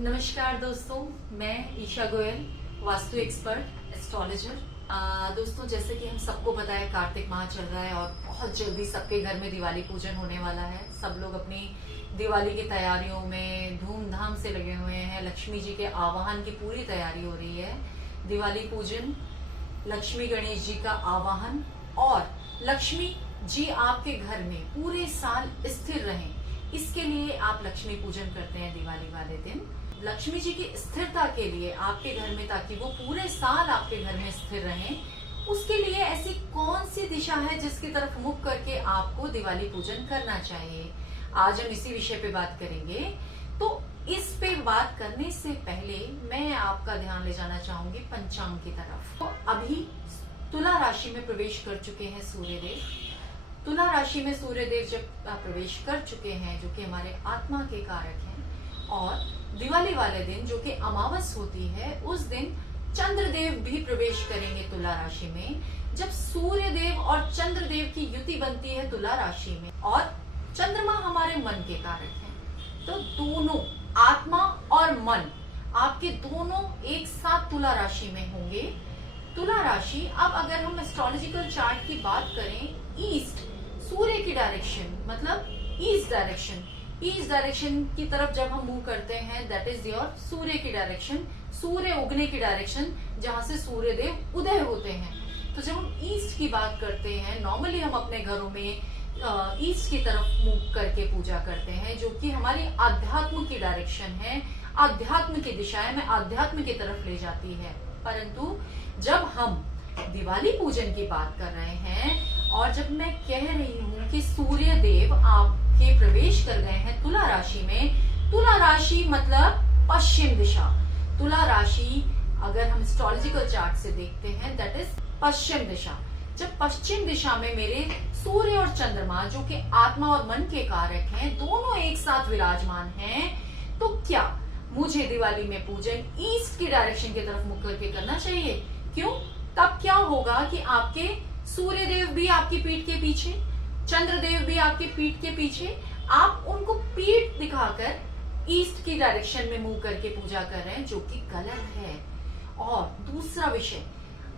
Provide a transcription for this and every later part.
नमस्कार दोस्तों, मैं ईशा गोयल, वास्तु एक्सपर्ट, एस्ट्रोलॉजर। दोस्तों, जैसे कि हम सबको पता है कार्तिक माह चल रहा है और बहुत जल्दी सबके घर में दिवाली पूजन होने वाला है। सब लोग अपनी दिवाली की तैयारियों में धूमधाम से लगे हुए हैं। लक्ष्मी जी के आवाहन की पूरी तैयारी हो रही है। दिवाली पूजन, लक्ष्मी गणेश जी का आवाहन और लक्ष्मी जी आपके घर में पूरे साल स्थिर रहें, इसके लिए आप लक्ष्मी पूजन करते हैं दिवाली वाले दिन। लक्ष्मी जी की स्थिरता के लिए आपके घर में, ताकि वो पूरे साल आपके घर में स्थिर रहें, उसके लिए ऐसी कौन सी दिशा है जिसकी तरफ मुख करके आपको दिवाली पूजन करना चाहिए, आज हम इसी विषय पे बात करेंगे। तो इस पे बात करने से पहले मैं आपका ध्यान ले जाना चाहूंगी पंचांग की तरफ। तो अभी तुला राशि में प्रवेश कर चुके हैं सूर्यदेव। तुला राशि में सूर्यदेव जब प्रवेश कर चुके हैं, जो कि हमारे आत्मा के कारक हैं, और दिवाली वाले दिन जो कि अमावस होती है, उस दिन चंद्रदेव भी प्रवेश करेंगे तुला राशि में। जब सूर्यदेव और चंद्रदेव की युति बनती है तुला राशि में, और चंद्रमा हमारे मन के कारक हैं, तो दोनों आत्मा और मन आपके दोनों एक साथ तुला राशि में होंगे। तुला राशि, अब अगर हम एस्ट्रोलॉजिकल चार्ट की बात करें, ईस्ट सूर्य की डायरेक्शन, मतलब ईस्ट डायरेक्शन की तरफ जब हम मूव करते हैं, दैट इज योर सूर्य की डायरेक्शन, सूर्य उगने की डायरेक्शन, जहां से सूर्य देव उदय होते हैं। तो जब हम ईस्ट की बात करते हैं, नॉर्मली हम अपने घरों में ईस्ट की तरफ मूव करके पूजा करते हैं, जो कि हमारी आध्यात्म की डायरेक्शन है, आध्यात्म की दिशा में आध्यात्म की तरफ ले जाती है। परंतु जब हम दिवाली पूजन की बात कर रहे हैं, और जब मैं कह रही हूँ कि सूर्य देव आपके प्रवेश कर गए हैं तुला राशि में, तुला राशि मतलब पश्चिम दिशा। तुला राशि अगर हम एस्ट्रोलॉजिकल चार्ट से देखते हैं, दैट इज पश्चिम दिशा। जब पश्चिम दिशा में मेरे सूर्य और चंद्रमा, जो कि आत्मा और मन के कारक हैं, दोनों एक साथ विराजमान हैं, तो क्या मुझे दिवाली में पूजन ईस्ट की डायरेक्शन की तरफ मुख करके करना चाहिए? क्यों? तब क्या होगा कि आपके सूर्यदेव भी आपकी पीठ के पीछे, चंद्रदेव भी आपके पीठ के पीछे, आप उनको पीठ दिखाकर ईस्ट की डायरेक्शन में मूव करके पूजा कर रहे हैं, जो कि गलत है। और दूसरा विषय,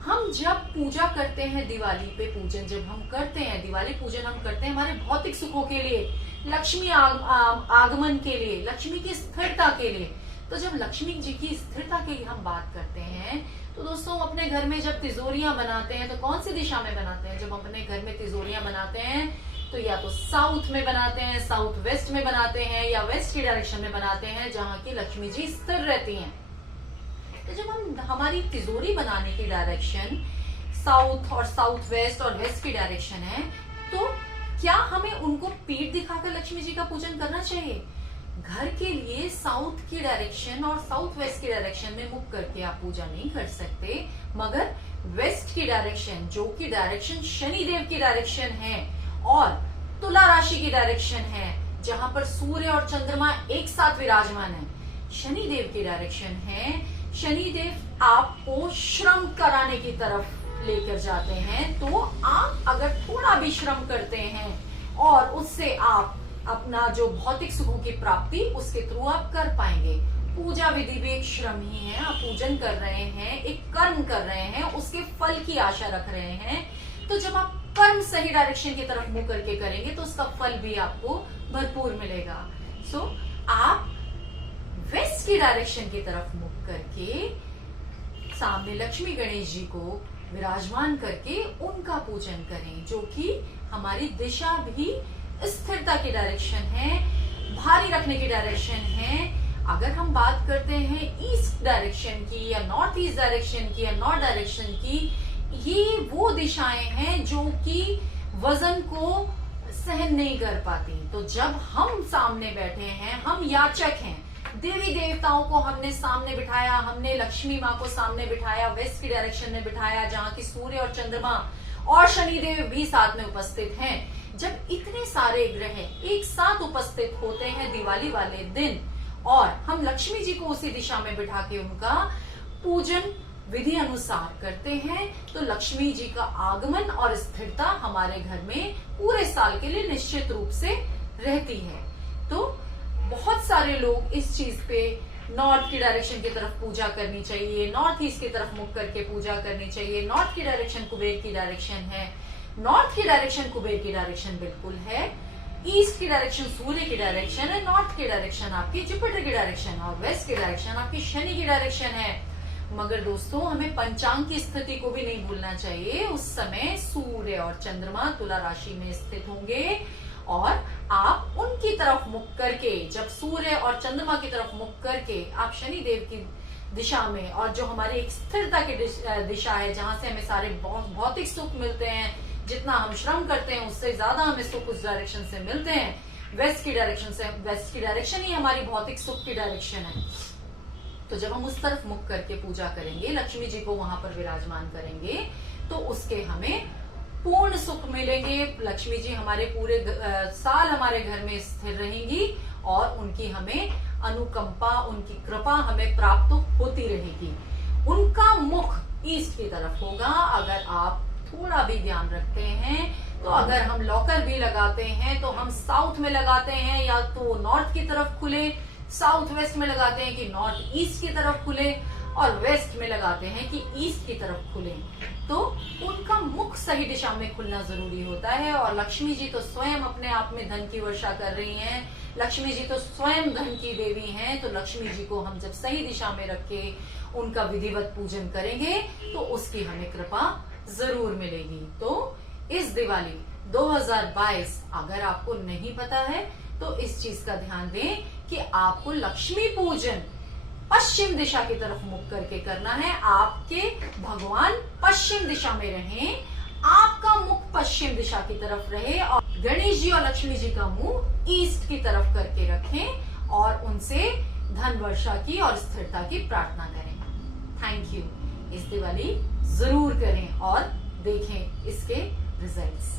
हम जब पूजा करते हैं दिवाली पे, पूजन जब हम करते हैं, दिवाली पूजन हम करते हैं हमारे भौतिक सुखों के लिए, लक्ष्मी आगमन के लिए, लक्ष्मी की स्थिरता के लिए। तो जब लक्ष्मी जी की स्थिरता की हम बात करते हैं, तो दोस्तों अपने घर में जब तिजोरियां बनाते हैं, तो कौन सी दिशा में बनाते हैं? जब अपने घर में तिजोरियां बनाते हैं, तो या तो साउथ में बनाते हैं, साउथ वेस्ट में बनाते हैं, या वेस्ट की डायरेक्शन में बनाते हैं, जहां की लक्ष्मी जी स्थिर रहती हैं। तो जब हम हमारी तिजोरी बनाने की डायरेक्शन साउथ और साउथ वेस्ट और वेस्ट की डायरेक्शन है, तो क्या हमें उनको पीठ दिखाकर लक्ष्मी जी का पूजन करना चाहिए? घर के लिए साउथ की डायरेक्शन और साउथ वेस्ट की डायरेक्शन में मुख करके आप पूजा नहीं कर सकते, मगर वेस्ट की डायरेक्शन, जो कि डायरेक्शन शनि देव की डायरेक्शन है और तुला राशि की डायरेक्शन है, जहां पर सूर्य और चंद्रमा एक साथ विराजमान है, शनि देव की डायरेक्शन है। शनि देव आपको श्रम कराने की तरफ लेकर जाते हैं। तो आप अगर थोड़ा भी श्रम करते हैं और उससे आप अपना जो भौतिक सुखों की प्राप्ति, उसके थ्रू आप कर पाएंगे। पूजा विधि भी एक श्रम ही है, आप पूजन कर रहे हैं, एक कर्म कर रहे हैं, उसके फल की आशा रख रहे हैं। तो जब आप कर्म सही डायरेक्शन की तरफ मुंह करके करेंगे, तो उसका फल भी आपको भरपूर मिलेगा। सो आप वेस्ट की डायरेक्शन की तरफ मुख करके सामने लक्ष्मी गणेश जी को विराजमान करके उनका पूजन करें, जो कि हमारी दिशा भी स्थिरता की डायरेक्शन है, भारी रखने की डायरेक्शन है। अगर हम बात करते हैं ईस्ट डायरेक्शन की, या नॉर्थ ईस्ट डायरेक्शन की, या नॉर्थ डायरेक्शन की, ये वो दिशाएं हैं जो कि वजन को सहन नहीं कर पाती। तो जब हम सामने बैठे हैं, हम याचक हैं, देवी देवताओं को हमने सामने बिठाया, हमने लक्ष्मी माँ को सामने बिठाया, वेस्ट की डायरेक्शन में बिठाया, जहाँ की सूर्य और चंद्रमा और शनिदेव भी साथ में उपस्थित हैं। जब इतने सारे ग्रह एक साथ उपस्थित होते हैं दिवाली वाले दिन, और हम लक्ष्मी जी को उसी दिशा में बिठा के उनका पूजन विधि अनुसार करते हैं, तो लक्ष्मी जी का आगमन और स्थिरता हमारे घर में पूरे साल के लिए निश्चित रूप से रहती है। तो बहुत सारे लोग इस चीज पे नॉर्थ की डायरेक्शन की तरफ पूजा करनी चाहिए, नॉर्थ ईस्ट की तरफ मुख करके पूजा करनी चाहिए। नॉर्थ की डायरेक्शन कुबेर की डायरेक्शन है, नॉर्थ की डायरेक्शन कुबेर की डायरेक्शन बिल्कुल है, ईस्ट की डायरेक्शन सूर्य की डायरेक्शन है, नॉर्थ की डायरेक्शन आपकी जुपिटर की डायरेक्शन है और वेस्ट की डायरेक्शन आपकी शनि की डायरेक्शन है। मगर दोस्तों हमें पंचांग की स्थिति को भी नहीं भूलना चाहिए। उस समय सूर्य और चंद्रमा तुला राशि में स्थित होंगे और आप उनकी तरफ मुख करके, जब सूर्य और चंद्रमा की तरफ मुख करके आप शनि देव की दिशा में, और जो हमारी एक स्थिरता की दिशा है, जहां से हमें सारे भौतिक सुख मिलते हैं, जितना हम श्रम करते हैं उससे ज्यादा हमें सुख उस डायरेक्शन से मिलते हैं, वेस्ट की डायरेक्शन से। वेस्ट की डायरेक्शन ही हमारी भौतिक सुख की डायरेक्शन है। तो जब हम उस तरफ मुख करके पूजा करेंगे, लक्ष्मी जी को वहां पर विराजमान करेंगे, तो उसके हमें पूर्ण सुख मिलेंगे। लक्ष्मी जी हमारे पूरे साल हमारे घर में स्थिर रहेंगी और उनकी हमें अनुकंपा, उनकी कृपा हमें प्राप्त होती रहेगी। उनका मुख ईस्ट की तरफ होगा। अगर आप थोड़ा भी ध्यान रखते हैं तो अगर हम लॉकर भी लगाते हैं तो हम साउथ में लगाते हैं, या तो नॉर्थ की तरफ खुले, साउथ वेस्ट में लगाते हैं कि नॉर्थ ईस्ट की तरफ खुले, और वेस्ट में लगाते हैं कि ईस्ट की तरफ खुले। तो उनका मुख सही दिशा में खुलना जरूरी होता है। और लक्ष्मी जी तो स्वयं अपने आप में धन की वर्षा कर रही हैं, लक्ष्मी जी तो स्वयं धन की देवी हैं। तो लक्ष्मी जी को हम जब सही दिशा में रख के उनका विधिवत पूजन करेंगे तो उसकी हमें कृपा जरूर मिलेगी। तो इस दिवाली 2022 अगर आपको नहीं पता है तो इस चीज का ध्यान दें कि आपको लक्ष्मी पूजन पश्चिम दिशा की तरफ मुख करके करना है। आपके भगवान पश्चिम दिशा में रहें, आपका मुख पश्चिम दिशा की तरफ रहे, और गणेश जी और लक्ष्मी जी का मुंह ईस्ट की तरफ करके रखें और उनसे धन वर्षा की और स्थिरता की प्रार्थना करें। Thank you. इस दिवाली जरूर करें और देखें इसके रिजल्ट्स।